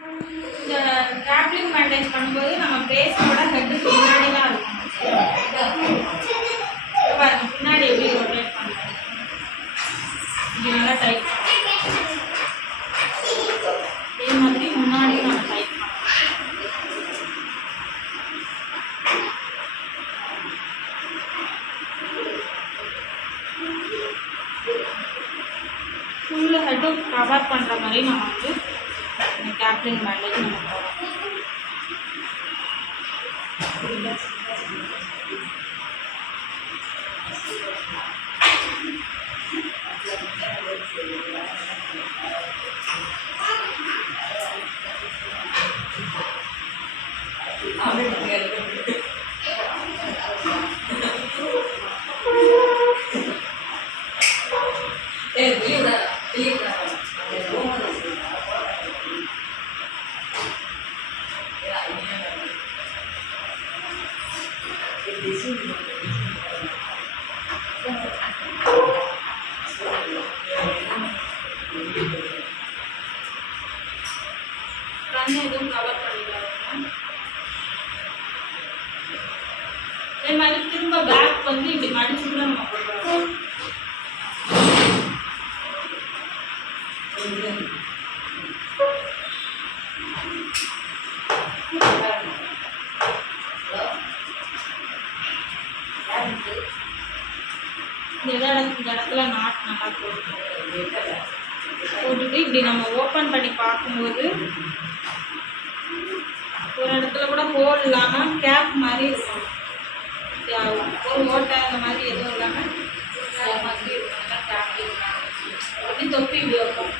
இந்த கேப்லிங் பேண்டேஜ் பண்ணும்போது நம்ம பேஸோட ஹெட்டுக்கு முன்னாடி தான் இருக்கும். பாருங்க பின்னாடி எப்படி ரொட்டேட் பண்ணுறோம். இப்படி நல்லா டைட் இதே மாதிரி முன்னாடியும் நம்ம டைட் பண்ணோம். ஃபுல்லு ஹெட்டும் கவர் பண்ணுற மாதிரி நம்ம வந்து இந்த கேப்லிங் பேண்டேஜ் நம்ம போகிறோம். கண்ணு எதுவும் கவர் பண்ணிக்கலாம். அதே மாதிரி திரும்ப பேக் வந்து இப்படி மடிச்சு கூட நம்ம போடுறோம். இந்த இடத்துல நாட் நல்லா போட்டுட்டு இப்படி நம்ம ஓப்பன் பண்ணி பார்க்கும்போது ஒரு இடத்துல கூட ஹோல் இல்லாமல் கேப் மாதிரி இருக்கும். ஒரு ஓட்டை அந்த மாதிரி எதுவும் இல்லாமல் மாதிரி இருக்கும். கேப் எப்படி தொப்பி இப்படி வைப்போம்.